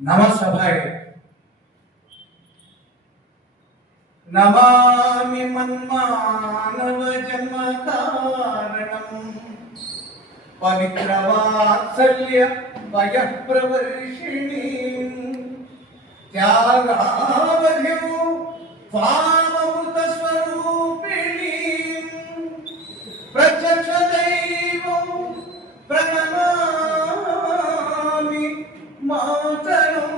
నమస్సభాయ నమామి మన్మానవ జన్మ కారణం పవిత్ర వాత్సల్య వయఃప్రవర్షిణీ త్యాగావధ్యం స్వామృత స్వరూపిణీ ప్రత్యక్ష దైవం ప్రణమామి మాతరం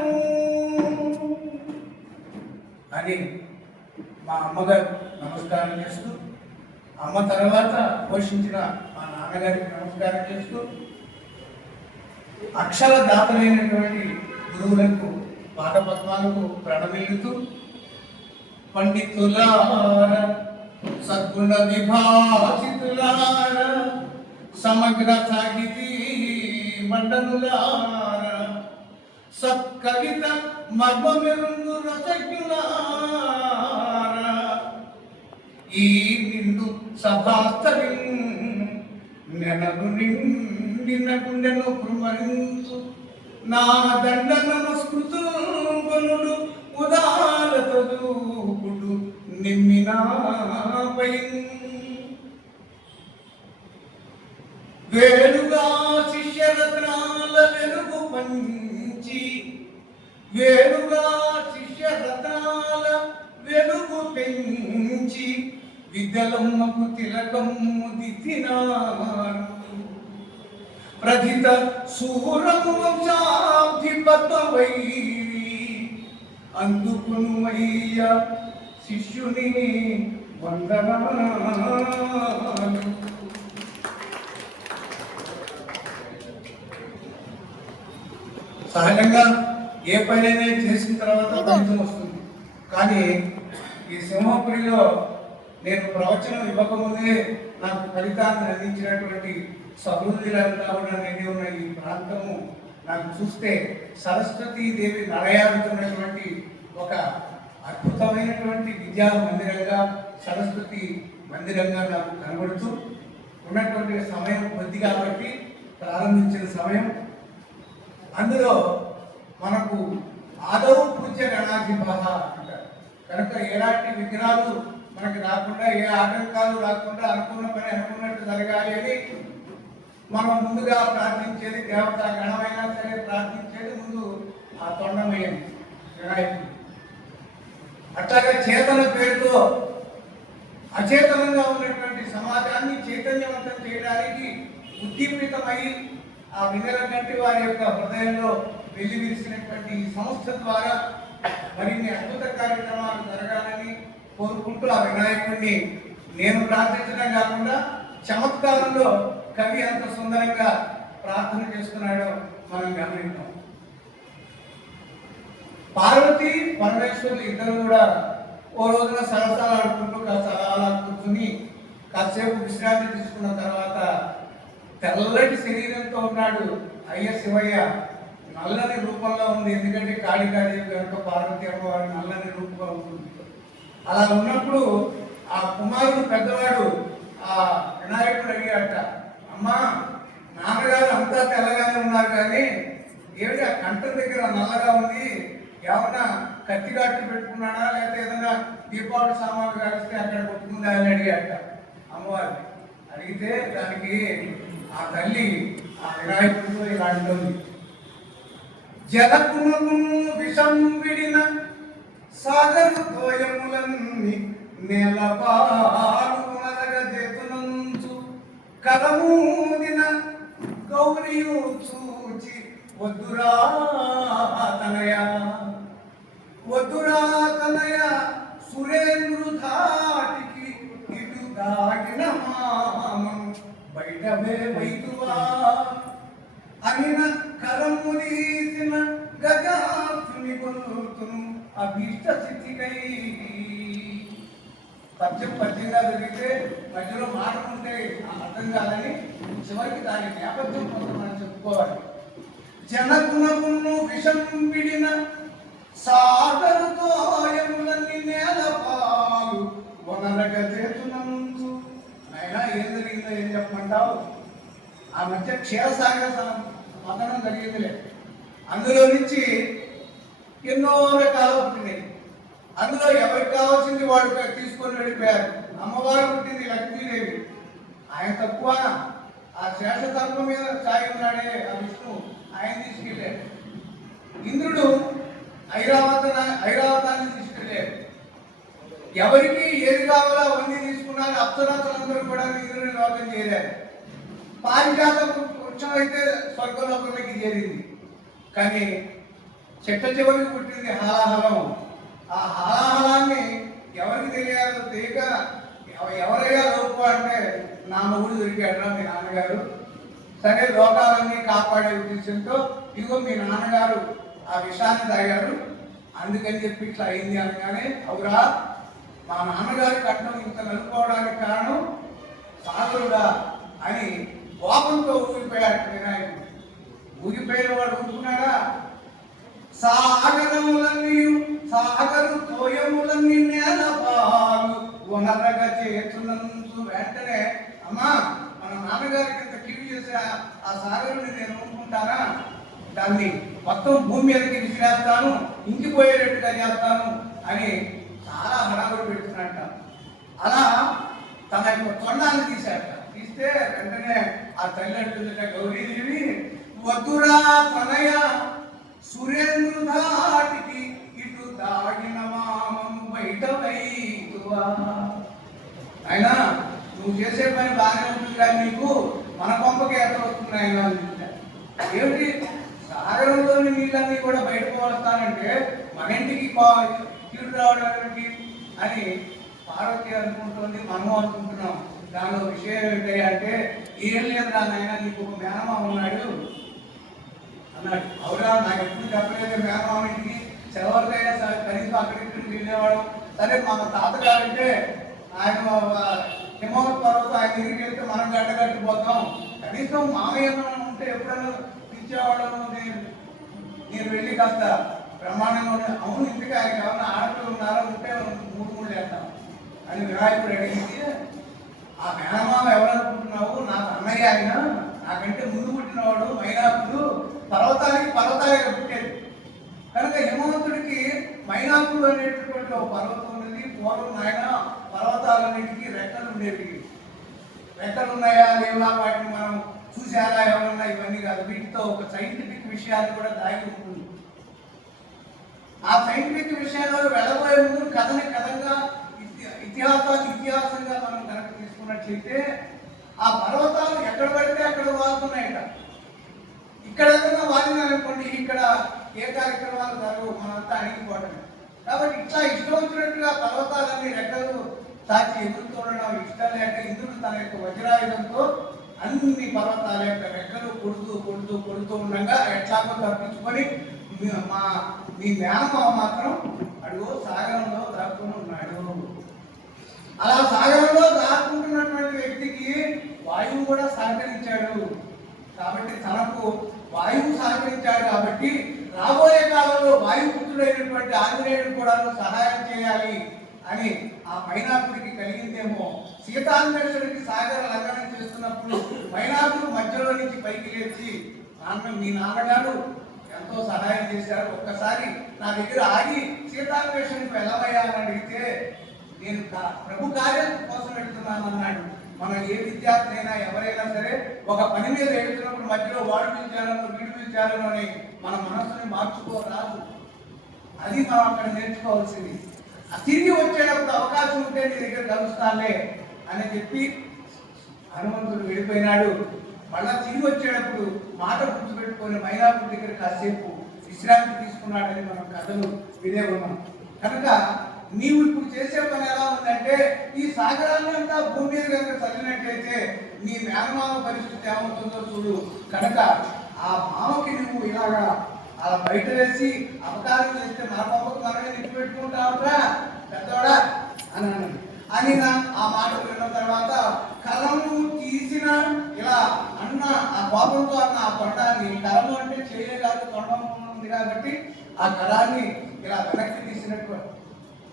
అని మా అమ్మగారు నమస్కారం చేస్తూ, అమ్మ తర్వాత పోషించిన మా నాన్నగారికి నమస్కారం చేస్తూ, అక్షర దాతలైనటువంటి గురువులకు పాదపద్మాలకు ప్రణమిల్లుతూ, పండితులార సద్గుణ విభాసితులార సమగ్ర సాహితీ మండలులార సత్కవిత మర్మమెరుంగు రసజ్ఞులార ఈ నిండు సభాస్థలి నెనలు నిండిన గుండెను కుమరించు నా దండ నమస్కృతుడు ఉదారత దూకుడు నిమ్మినాపై వేడుగా శిష్యరత్నాల వెలుగు పంచి వేడుగా శిష్యరత్నాల వెలుగు పెంచి విద్యలమ్మకు తిలకమ్ము దిద్దినాడు ప్రథిత సూరము వంశాధిపతవై అందుకునుమయ్య శిష్యుని వందనాలు. సహజంగా ఏ పనైనా చేసిన తర్వాత ఫలితం వస్తుంది. కానీ ఈ సింహపురిలో నేను ప్రవచనం ఇవ్వకముందే నాకు ఫలితాన్ని అందించినటువంటి సహృదయులంతా కూడా నిండి ఉన్న ఈ ప్రాంతము నాకు చూస్తే సరస్వతీదేవి నడయాడుతున్నటువంటి ఒక అద్భుతమైనటువంటి విద్యా మందిరంగా, సరస్వతి మందిరంగా నాకు కనబడుతూ ఉన్నటువంటి సమయం కొద్ది కాబట్టి ప్రారంభించిన సమయం. అందులో మనకు ఆదౌ పూజ్య గణాధిప అంటారు కనుక ఎలాంటి విఘ్నాలు మనకి రాకుండా, ఏ ఆటంకాలు రాకుండా అనుకున్న పని అనుకున్నట్టు జరగాలి అని మనం ముందుగా ప్రార్థించేది దేవత గణమైనా సరే ప్రార్థించేది ముందు ఆ తొండమయ్యేది వినాయకుడు. అట్లాగే చేతన పేరుతో అచేతనంగా ఉన్నటువంటి సమాజాన్ని చైతన్యవంతం చేయడానికి ఉద్దీపితమై ఆ వినల కంటి వారి యొక్క హృదయంలో వెల్లివిరిసినటువంటి ఈ సంస్థ ద్వారా మరిన్ని అద్భుత కార్యక్రమాలు జరగాలని కోరుకుంటూ ఆ వినాయకుడిని నేను ప్రార్థించడం కాకుండా చమత్కారంలో కవి అంత సుందరంగా ప్రార్థన చేస్తున్నాడో మనం గమనిద్దాం. పార్వతి పరమేశ్వరులు ఇద్దరు కూడా ఓ రోజున సరసాలు ఆడుకుంటూ కాస్త అలా కూర్చుని కాసేపు విశ్రాంతి తీసుకున్న తర్వాత తెల్లటి శరీరంతో ఉన్నాడు అయ్య శివయ్య. నల్లని రూపంలో ఉంది, ఎందుకంటే కాడి కనుక పార్వతి అమ్మవారి నల్లని రూపంలో ఉంటుంది. అలా ఉన్నప్పుడు ఆ కుమారుడు పెద్దవాడు ఆ వినాయకుడు అడిగాట, అమ్మా నాన్నగారు అంతా తెల్లగానే ఉన్నారు కానీ ఏమిటి ఆ కంఠం దగ్గర నల్లగా ఉంది, ఏమన్నా కత్తిగాట్లు పెట్టుకున్నాడా లేకపోతే ఏదైనా దీపావళి సామాన్లు కలిస్తే అక్కడ కొట్టుకుందా అని అడిగాట అమ్మవారిని. అడిగితే దానికి ఆ తల్లి ఆ వినాయకుడితో ఇలా అంటుంది, జలకును విషం విడిన సాగరు తోయములన్నీ నేలపాలునగ చేతునంచు కలమూదిన గౌరియు చూచి వద్దురా తనయ సురేంద్రు ధాటికి ఇటు దాగిన మామను బయటవే వైదువా అనిన కరములీసిన గజాసుని గొంతును అభీష్ట సిద్ధికై. పద్యంగా జరిగితే మధ్యలో మాట ఉంటే అర్థం కాదని చివరికి దాని నేపథ్యం కొంత మనం చెప్పుకోవాలి. జనగుణమును విషం విడిన సాగరుతో యములన్నీ నేల పాలు వనరగ చేతునందు. అయినా ఏం జరిగిందో ఏం చెప్పమంటావు? ఆ మధ్య క్షీరసాగర మదనం జరిగిందిలే. అందులో నుంచి ఎన్నో రకాలు పుట్టినాయి. అందులో ఎవరికి కావాల్సింది వాడు తీసుకొని వెళ్ళిపోయారు. అమ్మవారు పుట్టింది లక్ష్మీదేవి. ఆయన తక్కువ. ఆ శేషతత్వం మీద సాయి ఉన్నాడే ఆ విష్ణు, ఆయన తీసుకెళ్ళాడు. ఇంద్రుడు ఐరావతాన్ని తీసుకెళ్ళాడు. ఎవరికి ఏది కావాలో అవన్నీ తీసుకున్నారు. అప్సరాసులందరూ కూడా ఇంద్రుని లోకం చేరారు. పారిజాత వృక్షం అయితే స్వర్గలోకంలోకి చేరింది. కానీ చెట్ట చివరికి పుట్టింది హాలాహలం. ఆ హాలాహలాన్ని ఎవరికి తెలియాలో తెలియక ఎవరయ్యా లోపు అంటే నా మొగుడు దొరికాడు మీ నాన్నగారు. సరే లోకాలన్నీ కాపాడే ఉద్దేశంతో ఇదిగో మీ నాన్నగారు ఆ విషాన్ని తాగారు, అందుకని చెప్పి ఇట్లా అయింది అనగానే, అవురా మా నాన్నగారి కట్నం ఇంత నలుపుకోవడానికి కారణం సాగరుడా అని కోపంతో ఊగిపోయాడు వినాయకుడు. ఊగిపోయిన వాడు ఊరుకున్నాడా? సాగరములన్నీ సాగరు తోయములన్నీ నేల పాలు వనరగ చేతులందు. వెంటనే అమ్మా మన నాన్నగారికి ఇంత కీడు చేసి ఆ సాగరుని నేను ఊరుకుంటానా? దాన్ని మొత్తం భూమి మీదకి విసిరేస్తాను, ఇంకిపోయేటట్టుగా చేస్తాను అని చాలా హడావుడి పెడుతున్నట్ట. అలా తన యొక్క తొండాన్ని తీశాట. తీస్తే వెంటనే ఆ తల్లి అంటుందట, గౌరీదేవి వద్దురా తనయ సురేంద్రు ధాటికి ఇటు దాగిన మామం బయట వైదువా. ఆయన నువ్వు చేసే పని బాగానే ఉంటుంది కానీ నీకు మన కొంపకి ఎక్కడ వస్తుంది ఆయన. ఏమిటి సాగరంలోని నీళ్ళన్నీ కూడా బయటకు వస్తానంటే మన ఇంటికి కీడు రావడానికి అని పార్వతి అనుకుంటుంది, మనము అనుకుంటున్నాం. దానిలో విషయం ఏంటి అంటే, ఏం లేదు నాయన నీకు ఒక మేనమా ఉన్నాడు అన్నాడు. అవునా నాకు ఎప్పుడు చెప్పలేదు మేనమామింటికి, సెలవులకైనా సరే కనీసం అక్కడికి వెళ్ళేవాడు. సరే మన తాతగారంటే ఆయన హిమవత్ పర్వతం ఆయన దగ్గరికి వెళ్తే మనం గడ్డగట్టిపోతాం, కనీసం మామయ్య ఉంటే ఎప్పుడైనా పిలిచేవాళ్ళము. నేను వెళ్ళి కాస్త బ్రహ్మాండంగా అవును ఇంటికి ఆయన ఏమన్నా ఆడపిల్లలు ఉన్నారో ఉంటే మూడు చేస్తాం అని వినాయకుడు అడిగితే, ఆ మేనమామ ఎవరనుకుంటున్నావు? నాకు అన్నయ్య ఆయన, నాకంటే ముందు పుట్టినవాడు మైనాకుడు. పర్వతాలే పుట్టేది కనుక హిమవంతుడికి మైనాకుడు అనేటటువంటి ఒక పర్వతం ఉన్నది. పూర్వం ఆయన పర్వతాలన్నిటికీ రెక్కలు ఉండేవి. రెక్కలు ఉన్నాయా లేవా వాటిని మనం చూసేలా ఎవరన్నా ఇవన్నీ కాదు. వీటితో ఒక సైంటిఫిక్ విషయాలు కూడా దాగి ఉంటుంది. ఆ సైంటిఫిక్ విషయాల్లో వెళ్ళబోయే ముందు కథగా ఇతిహాసంగా మనం కనుక తీసుకున్నట్లయితే ఆ పర్వతాలు ఎక్కడ పడితే అక్కడ వాళ్తున్నాయట. ఇక్కడ ఏదన్నా వాలినారనుకోండి, ఇక్కడ ఏ కార్యక్రమాలు జరగవు, మనంతా అణిగిపోవటం. కాబట్టి ఇట్లా ఇష్టం వచ్చినట్టుగా పర్వతాలన్నీ రెక్కలు సాచి ఎదుర్కొనడం ఇష్టం లేక ఇంద్రుడు తన యొక్క వజ్రాయుధంతో అన్ని పర్వతాల యొక్క రెక్కలు కొడుతూ ఉండగా ఎట్లాగో తప్పించుకొని మీ మేనమావ మాత్రం అడుగు సాగరంలో దాక్కుని ఉన్నాడు. అలా సాగరంలో దాక్కుంటున్నటువంటి వ్యక్తికి వాయువు కూడా సహకరించాడు. కాబట్టి తనకు వాయువు సహకరించాడు కాబట్టి రాబోయే కాలంలో వాయుపుత్రుడైనటువంటి ఆంజనేయుడు కూడా సహాయం చేయాలి అని ఆ మైనాకుడికి కలిగిందేమో. సీతాన్వేషుడికి సాగర లంఘనం చేస్తున్నప్పుడు మైనాకుడు మధ్యలో నుంచి పైకి లేచి, మీ నాన్నగారు ఎంతో సహాయం చేశారు, ఒక్కసారి నా దగ్గర ఆగి సీతాన్వేషణకు వెళ్ళవయ్యా అని అడిగితే, నేను ప్రభు కార్యం కోసం వెళ్తున్నాను అన్నాడు. మనం ఏ విద్యార్థి అయినా ఎవరైనా సరే ఒక పని మీద వెళ్తున్నప్పుడు మధ్యలో వాడు పిలిచారనో వీడు పిలిచారనో అని మన మనసుని మార్చుకోరాదు. అది మనం అక్కడ నేర్చుకోవాల్సింది. తిరిగి వచ్చేటప్పుడు అవకాశం ఉంటే నీ దగ్గర కలుస్తానులే అని చెప్పి హనుమంతుడు వెళ్ళిపోయినాడు. మళ్ళా తిరిగి వచ్చేటప్పుడు మాట గుర్తుపెట్టుకొని మైనాకుడి దగ్గర కాసేపు విశ్రాంతి తీసుకున్నాడని మనం కథలు వినే ఉన్నాం. కనుక నీవు ఇప్పుడు చేసే పని ఎలా ఉందంటే, ఈ సాగరాన్ని అంతా భూమి మీద కనుక చదివినట్లయితే నీ మేనమామ పరిస్థితి ఏమవుతుందో చూడు. కనుక ఆ మామకి నువ్వు ఇలాగా అలా బయట వేసి అపకారం చేస్తే మన పాపకు మనమే నిప్పు పెట్టుకుంటావురా పెద్దవాడా అని ఆ మాట విన్న తర్వాత కలము తీసిన ఇలా అన్న ఆ కోపంతో అన్న ఆ కొండాన్ని, కలము అంటే చేయగాదు తొండం ఉంది కాబట్టి ఆ కళాన్ని ఇలా వెనక్కి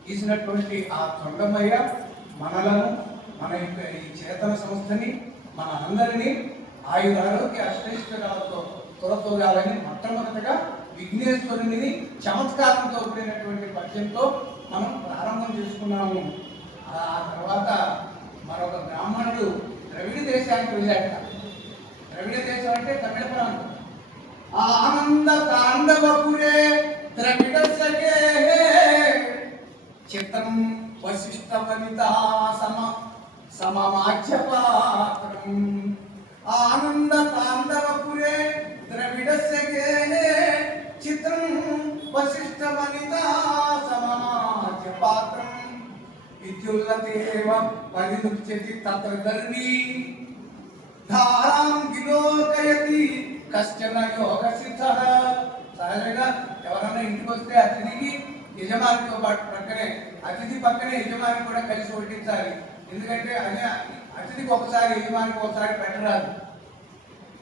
తీసినటువంటి ఆ తొండమయ్య మనలను, మన యొక్క ఈ చేతన సంస్థని, మన అందరినీ ఆయురారోగ్య అష్టైశ్వర్యాలతో తొలతోగాలని మొట్టమొదటిగా విఘ్నేశ్వరుని చమత్కారంతో కూడినటువంటి పద్యంతో మనం ప్రారంభం చేసుకున్నాము. ఆ తర్వాత మరొక బ్రాహ్మణుడు ద్రవిడ దేశానికి వెళ్ళాట. ద్రవిడ దేశం అంటే తమిళ ప్రాంతం. ఆనంద తాండవపురే ద్రవిడ సగే చిత్రం వశిష్ఠ వనితా సమమాఖ్యపాత్రం. ఆనంద తాండవపురే ద్రవిడ సగే చిత్రం వశిష్ఠ వనితా సమమాఖ్యపాత్రం. విద్యుల్లతేవ పరిముచ్యతి తత్ర ధర్మీ ధారాం విలోకయతి కశ్చన యోగసిద్ధః. సహజంగా ఎవరన్నా ఇంటికి వస్తే అతిథికి యజమానితో పాటు అతిథి పక్కనే యజమాని కూడా కలిసి వడ్డించాలి. ఎందుకంటే అతిథికి ఒకసారి యజమానికి ఒకసారి పెట్టరాదు.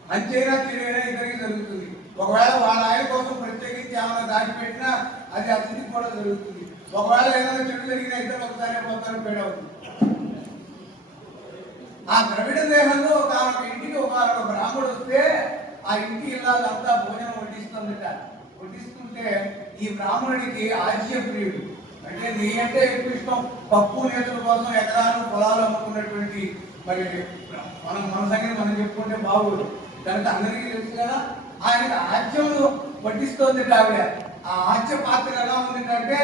మంచైనా చెడైనా ఇద్దరికి జరుగుతుంది. ఒకవేళ వాళ్ళ ఆయన కోసం ప్రత్యేకించి ఏమైనా దాచిపెట్టినా అది అతిథికి కూడా జరుగుతుంది. ఒకవేళ ఏదైనా చెడు జరిగినా ఇద్దరు ఒకసారి పోతారు, పేడ అవుతుంది. ఆ ద్రవిడ దేహంలో ఒక ఇంటికి ఒక బ్రాహ్మడు వస్తే ఆ ఇంటి ఇల్లాలంతా భోజనం వడ్డిస్తుందట. వడ్డిస్తుంటే ఈ బ్రాహ్మణుడికి ఆజ్య ప్రియుడు. అంటే నీ అంటే ఎక్కువ ఇష్టం. పప్పు నేతల కోసం ఎకరాలు పొలాలు అమ్ముకున్నటువంటి మరి మన సంగతి మనం చెప్పుకుంటే బాగోదు. దానికి అందరికీ తెలుసు కదా. ఆయనకు ఆజ్యములు వడ్డిస్తోంది ఆవిడ. ఆ ఆజ్య పాత్ర ఎలా ఉందంటే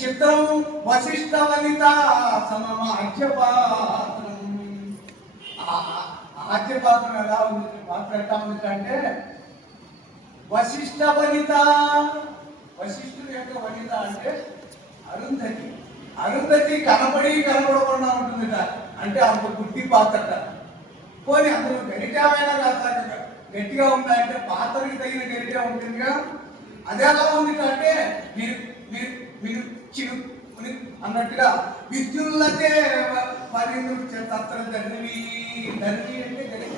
చిత్రం వశిష్ఠ వనిత సమమ ఆజ్య పాత్రం. ఆద్య పాత్ర ఎలా ఉంది, పాత్ర ఎట్లా ఉందంటే వశిష్ఠ వనిత. వశిష్ఠుడి యొక్క వనిత అంటే అరుంధతి. అరుంధతి కనపడకుండా ఉంటుందిట. అంటే అంత గుడ్డి పాత్రట. పోనీ అందులో గరిటామైనా కాస్త గట్టిగా ఉందంటే పాత్రకి తగిన గరిట ఉంటుందిగా. అది ఎలా ఉంది అంటే మీరు చిరు అన్నట్టుగా విద్యుల్లతే పరిమృత్య తత్ర ధర్మి. ధర్మి అంటే గరిట.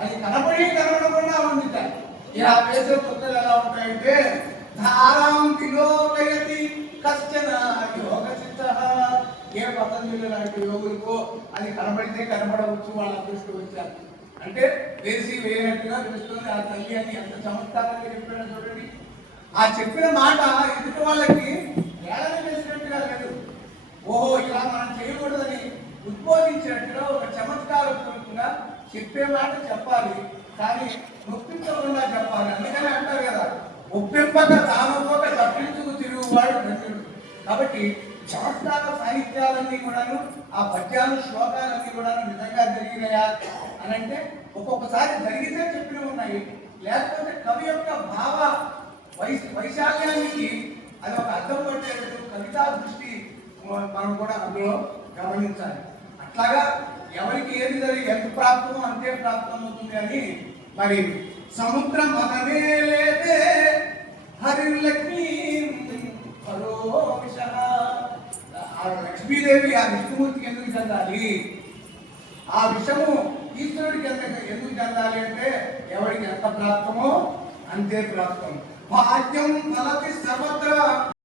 అది కనపడకుండా ఉందిట. ఇలా వేసే పుస్తకాలు ఎలా ఉంటాయంటే ధారాం విలోకయతి కశ్చన యోగసిద్ధః. ఏ పతంజలి లాంటి యోగులకో అది కనబడితే కనబడవచ్చు, వాళ్ళ దృష్టి వచ్చారు అంటే వేసి వేయనట్టుగా తెలుస్తుంది. ఆ తల్లి అని ఎంత చమత్కారంగా చెప్పాడో చూడండి. ఆ చెప్పిన మాట ఎదుటి వాళ్ళకి ఏడన చేసినట్టుగా లేదు. ఓహో ఇలా మనం చేయకూడదని ఉద్బోధించినట్టుగా ఒక చమత్కారంగా చెప్పే మాట చెప్పాలి, కానీ నొప్పించకుండా చెప్పాలి. అందుకని అంటారు కదా, ఒప్పింపక తానుకోక తప్పించుకు తిరుగువాడు ధన్యుడు. కాబట్టి చమత్కార సాహిత్యాలన్నీ కూడాను, ఆ పద్యాలు శ్లోకాలన్నీ కూడాను నిజంగా జరిగినాయా అని అంటే ఒక్కొక్కసారి జరిగితే చెప్పినవి ఉన్నాయి. లేకపోతే కవి యొక్క భావ వైశాల్యానికి అది ఒక అర్థం పట్టేటట్టు కవితా దృష్టి మనం కూడా అందులో గమనించాలి. అట్లాగా ఎవరికి ఏది జరిగి ఎంత ప్రాప్తమో అంతే ప్రాప్తం అవుతుంది అని. మరి సముద్రం మదనే లేదే హరిలక్ష్మీ ఆ లక్ష్మీదేవి ఆ విష్ణుమూర్తికి ఎందుకు చెందాలి, ఆ విషము ఈశ్వరుడికి ఎందుకు చెందాలి అంటే ఎవరికి ఎంత ప్రాప్తమో అంతే ప్రాప్తం. భాగ్యం ఫలతి సర్వత్ర